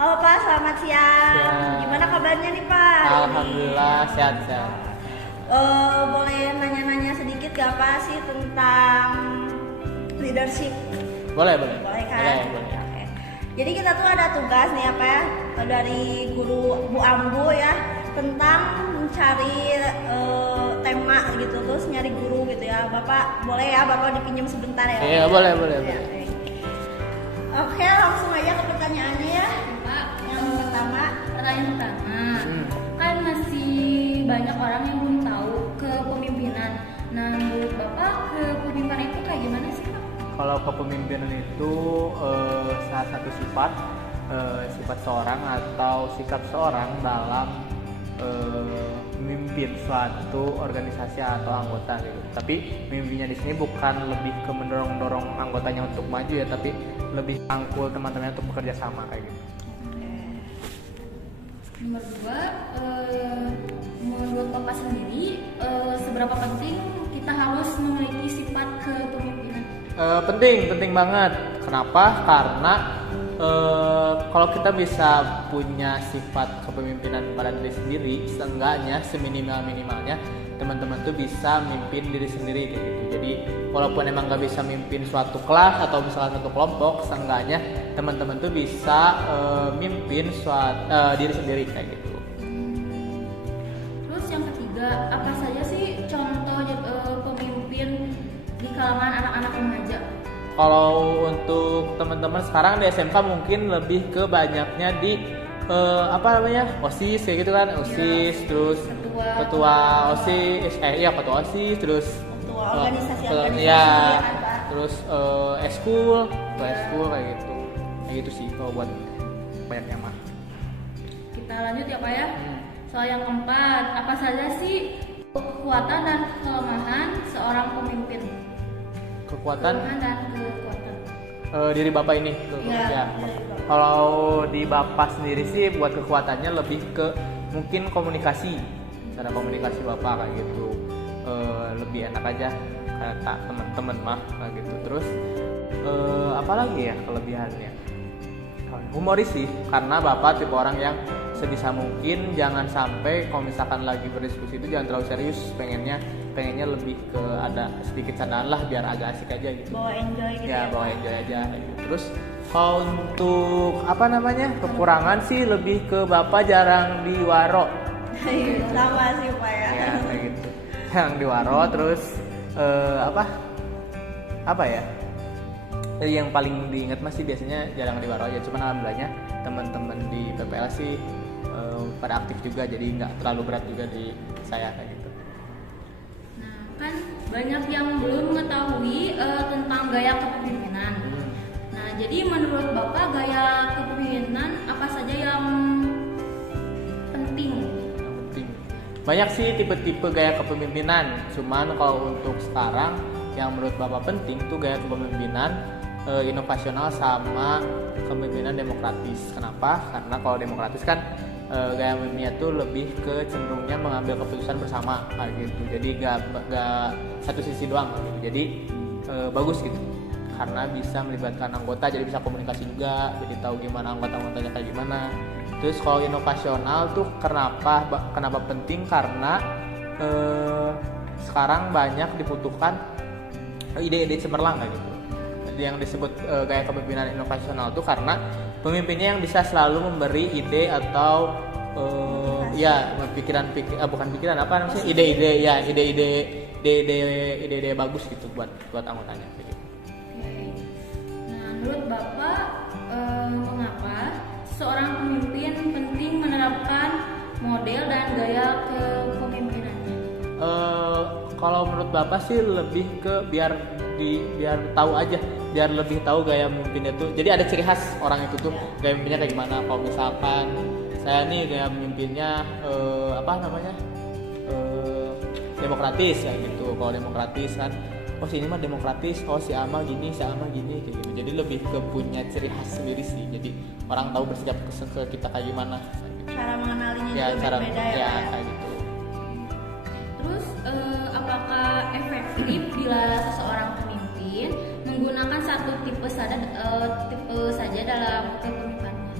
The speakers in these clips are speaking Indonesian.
Halo Pak, selamat siang. Siang. Gimana kabarnya nih Pak? Alhamdulillah sehat-sehat. Boleh nanya-nanya sedikit gak Pak sih tentang leadership? Boleh. Boleh kan? Boleh. Oke. Jadi kita tuh ada tugas nih apa ya dari guru Bu Ambu ya tentang mencari tema gitu terus nyari guru gitu ya. Bapak boleh ya Bapak dipinjam sebentar ya? Iya boleh. Ya, oke, langsung aja ke pertanyaannya ya. Pak, Pertanyaan pertama. kan masih banyak orang yang belum tahu kepemimpinan. Nah, menurut Bapak kepemimpinan itu kayak gimana sih Pak? Kalau kepemimpinan itu salah satu sifat seorang atau sikap seorang dalam memimpin suatu organisasi atau anggota gitu. Tapi mimpinya di sini bukan lebih ke mendorong-dorong anggotanya untuk maju ya, tapi lebih rangkul teman-temannya untuk bekerja sama kayak gitu. Nomor dua, menurut Bapak sendiri, seberapa penting kita harus memiliki sifat kepemimpinan? Penting banget. Kenapa? Karena kalau kita bisa punya sifat kepemimpinan pada diri sendiri, seenggaknya seminimal-minimalnya teman-teman tuh bisa mimpin diri sendiri kayak gitu. Jadi walaupun emang nggak bisa mimpin suatu kelas atau misalnya satu kelompok, seenggaknya teman-teman tuh bisa mimpin diri sendiri kayak gitu. Terus yang ketiga, apa saja sih contoh pemimpin di kalangan anak-anak remaja? Kalau untuk teman-teman sekarang di SMK mungkin lebih ke banyaknya di OSIS kayak gitu kan, OSIS, terus ketua OSIS, ketua OSIS, terus Ketua organisasi ya, apa? terus eskul kayak gitu. Kayak gitu sih kalau buat banyaknya mah. Kita lanjut ya Pak ya. Soal yang keempat, apa saja sih kekuatan dan kelemahan seorang pemimpin? Kekuatan Kelemahan dan kekuatan. diri Bapak ini. Iya, Ya. dari Bapak. Kalau di Bapak sendiri sih buat kekuatannya lebih ke mungkin komunikasi. Cara komunikasi Bapak kayak gitu. Lebih enak aja kata teman-teman mah kayak gitu. Terus apa lagi ya kelebihannya? Humoris sih, karena Bapak tipe orang yang sebisa mungkin jangan sampai kalau misalkan lagi berdiskusi itu jangan terlalu serius, pengennya lebih ke ada sedikit candaan lah biar agak asik aja gitu. Bawa enjoy gitu Ya, ya. bawa enjoy aja gitu. Terus kalau untuk kekurangan sih lebih ke Bapak jarang di waro. Sama sih Pak ya. Ya kayak gitu. Yang di waro terus apa ya? Yang paling diingat masih biasanya jarang di waro aja. Cuman alhamdulillahnya teman-teman di PPL sih pada aktif juga, jadi nggak terlalu berat juga di saya kayak gitu. Nah, kan banyak yang belum mengetahui tentang gaya kepemimpinan. Nah, jadi menurut Bapak gaya kepemimpinan apa saja yang penting? Penting. Banyak sih tipe-tipe gaya kepemimpinan. Cuman kalau untuk sekarang yang menurut Bapak penting tuh gaya kepemimpinan inovasional sama kepemimpinan demokratis. Kenapa? Karena kalau demokratis kan gaya kepemimpinannya tuh lebih ke cenderungnya mengambil keputusan bersama kayak gitu. Jadi gak satu sisi doang gitu. Jadi bagus gitu. Karena bisa melibatkan anggota, jadi bisa komunikasi juga, jadi tahu gimana anggotanya kayak gimana. Terus kalau inovasional tuh kenapa penting? Karena sekarang banyak dibutuhkan ide-ide cemerlang kayak gitu. yang disebut gaya kepemimpinan inovasional itu karena pemimpinnya yang bisa selalu memberi ide atau ya bukan pikiran apa namanya ide-ide bagus gitu buat anggotanya gitu. Nah, menurut Bapak mengapa seorang pemimpin penting menerapkan model dan gaya kepemimpinannya? Kalau menurut Bapak sih lebih ke biar tahu aja, biar lebih tahu gaya memimpinnya tuh. Jadi ada ciri khas orang itu tuh gaya memimpinnya kayak gimana. Kalau misalkan saya nih gaya memimpinnya demokratis ya gitu. Kalau demokratis kan, oh si ini mah demokratis, oh si ama gini kayak gitu. Jadi lebih ke punya ciri khas sendiri sih. Jadi orang tahu bersikap ke kita kayak gimana. Gitu. Cara mengenalinya Ya, juga beda ya. Kayak gitu. Terus apakah efektif bila seseorang pemimpin menggunakan satu tipe saja dalam kepemimpinannya?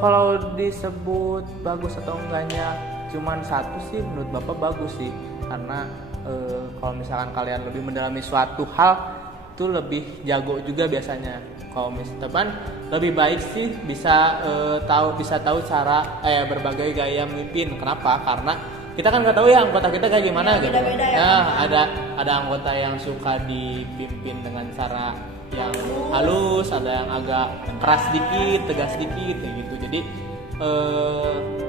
Kalau disebut bagus atau enggaknya cuman satu sih menurut Bapak bagus sih, karena kalau misalkan kalian lebih mendalami suatu hal tuh lebih jago juga biasanya. Kalau misalkan lebih baik sih bisa tahu cara berbagai gaya memimpin. Kenapa? Karena kita kan nggak tahu ya anggota kita kayak gimana gitu. Beda-beda ya. Nah, ada anggota yang suka dipimpin dengan cara yang halus, ada yang agak keras sedikit, tegas sedikit kayak gitu. Jadi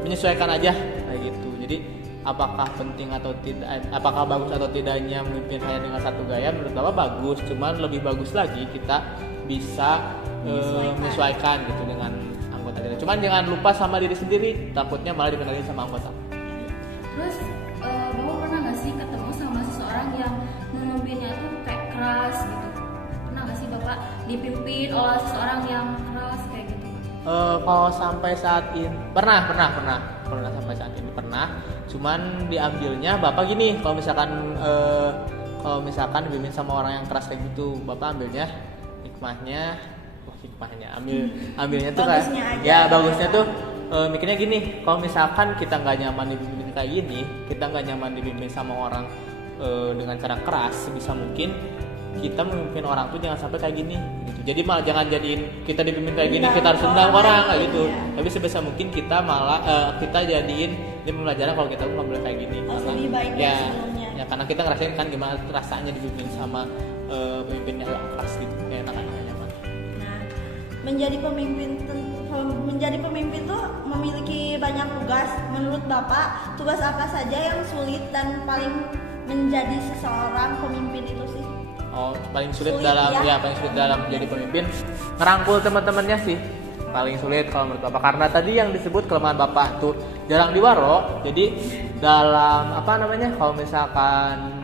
menyesuaikan aja kayak gitu. Jadi apakah penting atau tidak, apakah bagus atau tidaknya memimpin hanya dengan satu gaya, menurut Bapak bagus. Cuman lebih bagus lagi kita bisa menyesuaikan gitu dengan anggota kita. Cuman jangan lupa sama diri sendiri, takutnya malah dikenalin sama anggota. Terus Bapak pernah nggak sih ketemu sama seseorang yang memimpinnya tuh kayak keras gitu? Pernah nggak sih Bapak dipimpin oleh seseorang yang keras kayak gitu? Kalau sampai saat ini pernah sampai saat ini pernah. Cuman diambilnya Bapak gini, kalau misalkan dibimbing sama orang yang keras kayak gitu, Bapak ambilnya hikmahnya, ambilnya tuh kan, ya bagusnya tuh mikirnya gini, kalau misalkan kita nggak nyaman dibimbing kayak gini, kita nggak nyaman dibimbing sama orang dengan cara keras, sebisa mungkin kita memimpin orang tuh jangan sampai kayak gini gitu. Jadi malah jangan jadiin kita dipimpin kayak gini kita harus tendang orang kayak gitu. Tapi sebisa mungkin kita malah kita jadiin ini pembelajaran kalau kita nggak boleh kayak gini. Karena lebih baik sebelumnya. Ya karena kita ngerasain kan gimana rasanya dipimpin sama pemimpinnya keras gitu, kayak enak-enak nyaman. Nah, menjadi pemimpin tuh memiliki banyak tugas. Menurut Bapak, tugas apa saja yang sulit dan paling menjadi seseorang pemimpin itu sih? Paling sulit dalam menjadi pemimpin, ngerangkul teman-temannya sih paling sulit kalau menurut Bapak, karena tadi yang disebut kelemahan Bapak tuh jarang diwaro. Jadi dalam kalau misalkan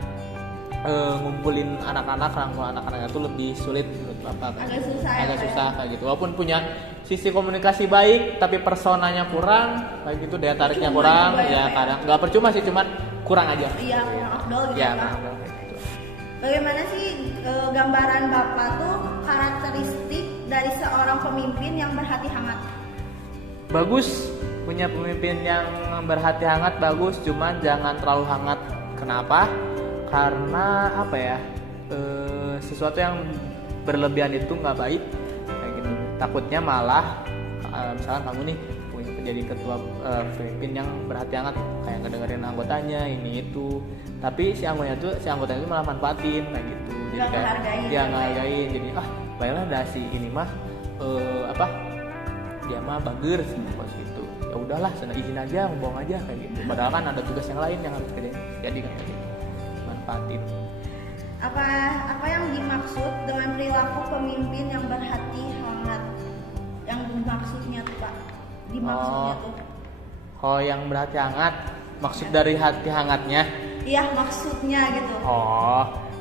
ngumpulin anak-anak, rangkul anak-anak itu lebih sulit menurut Bapak. Agak susah kayak gitu. Walaupun punya sisi komunikasi baik, tapi personanya kurang kayak gitu, daya tariknya kurang. Ya kadang nggak percuma sih, cuman kurang aja. Iya, kurang afdol gitu. Ya, Pak. kurang kayak gitu. Bagaimana sih gambaran Bapak tuh karakteristik dari seorang pemimpin yang berhati hangat? Bagus, punya pemimpin yang berhati hangat bagus, cuman jangan terlalu hangat. Kenapa? Karena sesuatu yang berlebihan itu nggak baik kayak gitu. Takutnya malah misalkan kamu nih punya jadi ketua pemimpin yang berhati hangat, kayak ngedengerin anggotanya ini itu, tapi si anggotanya itu malah manfaatin kayak gitu. Jadi dia ngehargain, jadi baiklah dasi ini mah dia mah bager sih gitu. Ya udahlah, sana izin aja, ngomong aja kayak gitu. Padahal kan ada tugas yang lain yang harus kerjain. Jadi kayak gitu. Manfaatin. Apa yang dimaksud dengan perilaku pemimpin yang berhati hangat? Yang dimaksudnya tuh Pak? Tuh? Kalau yang berhati hangat, maksud dari hati hangatnya? Iya, maksudnya gitu.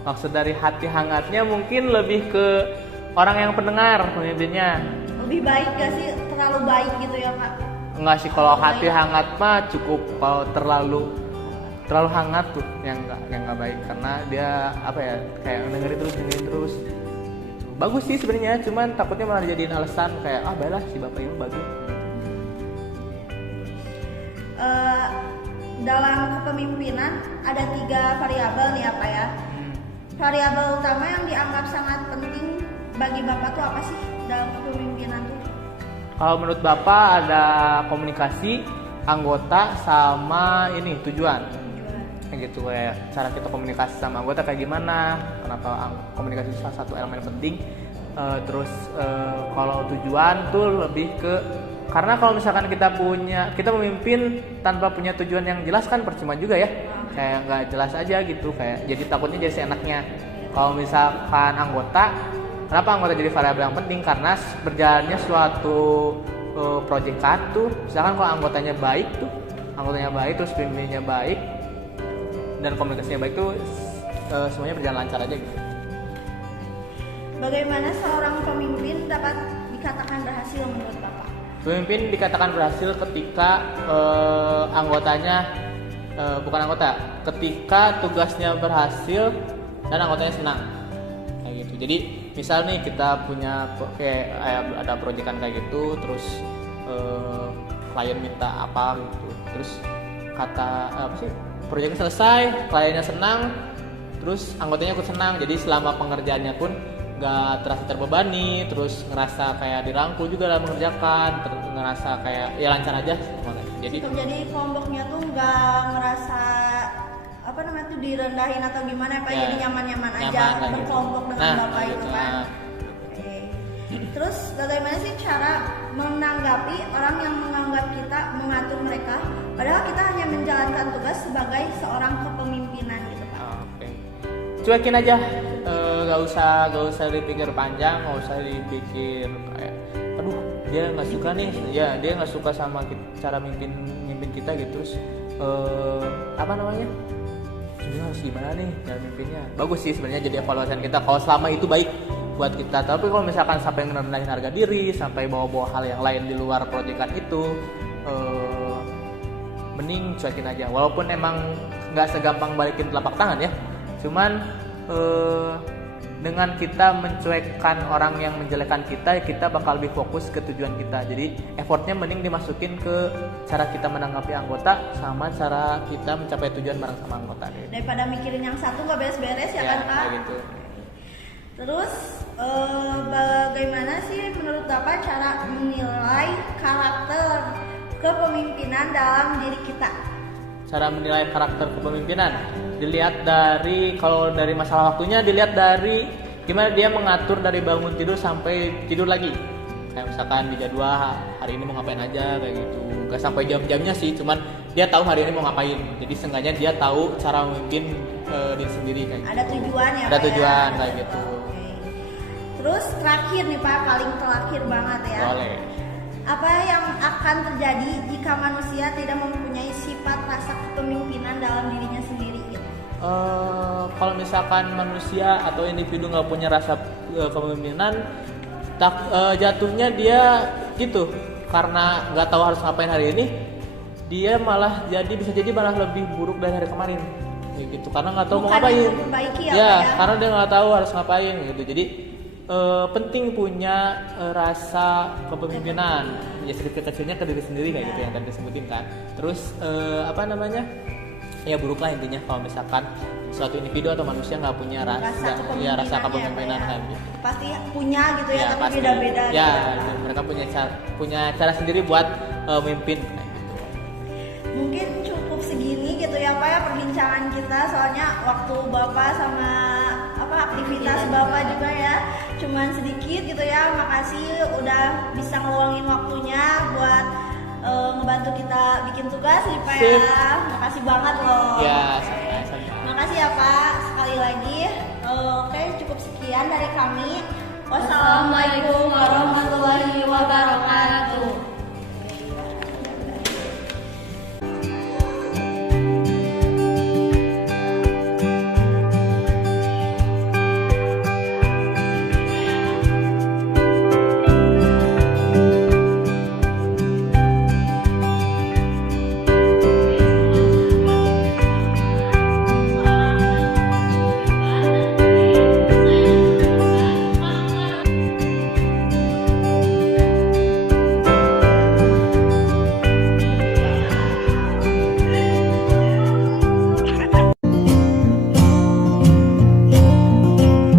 Maksud dari hati hangatnya mungkin lebih ke orang yang pendengar pemimpinnya. Lebih baik gak sih? Terlalu baik gitu ya Pak? Enggak sih, kalau hati hangat mah cukup. Kalau terlalu hangat tuh yang nggak baik, karena dia kayak dengerin terus gitu. Bagus sih sebenarnya, cuman takutnya malah dijadiin alasan kayak baiklah si bapak ini bagus. Dalam kepemimpinan ada 3 variabel nih apa ya? variabel utama yang dianggap sangat penting bagi Bapak tuh apa sih dalam kepemimpinan tuh? Kalau menurut Bapak ada komunikasi, anggota, sama ini tujuan. Kayak gitu, kayak cara kita komunikasi sama anggota kayak gimana, kenapa komunikasi salah satu elemen penting. Terus kalau tujuan tuh lebih ke, karena kalau misalkan kita memimpin tanpa punya tujuan yang jelas kan percuma juga ya, kayak nggak jelas aja gitu, kayak jadi takutnya jadi seenaknya. Kalau misalkan anggota, kenapa anggota jadi variabel yang penting? Karena berjalannya suatu proyekan tuh, misalkan kalau anggotanya baik, terus pemimpinnya baik dan komunikasinya baik tuh semuanya berjalan lancar aja gitu. Bagaimana seorang pemimpin dapat dikatakan berhasil menurut Bapak? Pemimpin dikatakan berhasil ketika ketika tugasnya berhasil dan anggotanya senang, kayak gitu. Jadi misal nih kita punya kayak ada proyekan kayak gitu, terus klien minta apa gitu, terus proyeknya selesai, kliennya senang, terus anggotanya ikut senang. Jadi selama pengerjaannya pun nggak terasa terbebani, terus ngerasa kayak dirangkul juga dalam mengerjakan, ngerasa kayak ya lancar aja semuanya. Jadi kelompoknya tuh nggak ngerasa direndahin atau gimana, kayak jadi nyaman aja berkelompok dengan Bapak itu kan. Oke. Terus bagaimana sih cara menanggapi orang yang menganggap kita mengatur mereka, padahal kita hanya menjalankan tugas sebagai seorang kepemimpinan gitu Pak? Oke. Cuekin aja, gak usah dipikir panjang, gak usah dipikir kayak aduh dia nggak suka nih, ya dia nggak suka sama cara mimpin kita gitu. Terus ini harus gimana nih cara mimpinnya? Bagus sih sebenarnya jadi evaluasi kita kalau selama itu baik buat kita. Tapi kalau misalkan sampai ngerendahin harga diri, sampai bawa-bawa hal yang lain di luar proyekan itu, mending cuekin aja. Walaupun emang nggak segampang balikin telapak tangan ya, cuman dengan kita mencuekkan orang yang menjelekkan kita bakal lebih fokus ke tujuan kita. Jadi effortnya mending dimasukin ke cara kita menanggapi anggota sama cara kita mencapai tujuan bareng sama anggota. Daripada mikirin yang satu nggak beres-beres ya kan Pak? Gitu. Terus bagaimana sih menurut Bapak cara menilai karakter kepemimpinan dalam diri kita? Cara menilai karakter kepemimpinan dilihat dari, kalau dari masalah waktunya dilihat dari gimana dia mengatur dari bangun tidur sampai tidur lagi. Kayak misalkan di jadwal hari ini mau ngapain aja kayak gitu, gak sampai jam-jamnya sih, cuman dia tahu hari ini mau ngapain. Jadi seenggaknya dia tahu cara memimpin diri sendiri kayak gitu. Ada tujuan ya? Ada tujuan ya? kayak gitu. Okay. Terus terakhir nih Pak, paling terakhir banget ya. Boleh. Apa yang akan terjadi jika manusia tidak mempunyai sifat rasa kepemimpinan dalam dirinya sendiri gitu? Kalau misalkan manusia atau individu nggak punya rasa kepemimpinan, jatuhnya dia gitu, karena nggak tahu harus ngapain hari ini, dia malah bisa jadi malah lebih buruk dari hari kemarin gitu, karena nggak tahu mau ngapain. Karena dia nggak tahu harus ngapain gitu. Jadi penting punya rasa kepemimpinan, ya sedikit kecilnya ke diri sendiri kayak gitu yang tadi disebutin kan. Terus ya buruk lah intinya kalau misalkan suatu individu atau manusia nggak punya rasa kepemimpinan kan gitu. Pasti punya gitu ya, tapi pasti beda-beda ya gitu. Mereka punya cara sendiri buat memimpin kayak gitu. Mungkin cukup segini gitu ya Pak ya perbincangan kita, soalnya waktu Bapak sama aktivitas Bapak juga ya cuman sedikit gitu ya. Makasih udah bisa ngeluangin waktunya buat ngebantu kita bikin tugas nih Pak ya. Makasih banget loh. Ya, sama-sama. Makasih ya Pak sekali lagi. Oke, cukup sekian dari kami. Wassalamualaikum warahmatullahi wabarakatuh.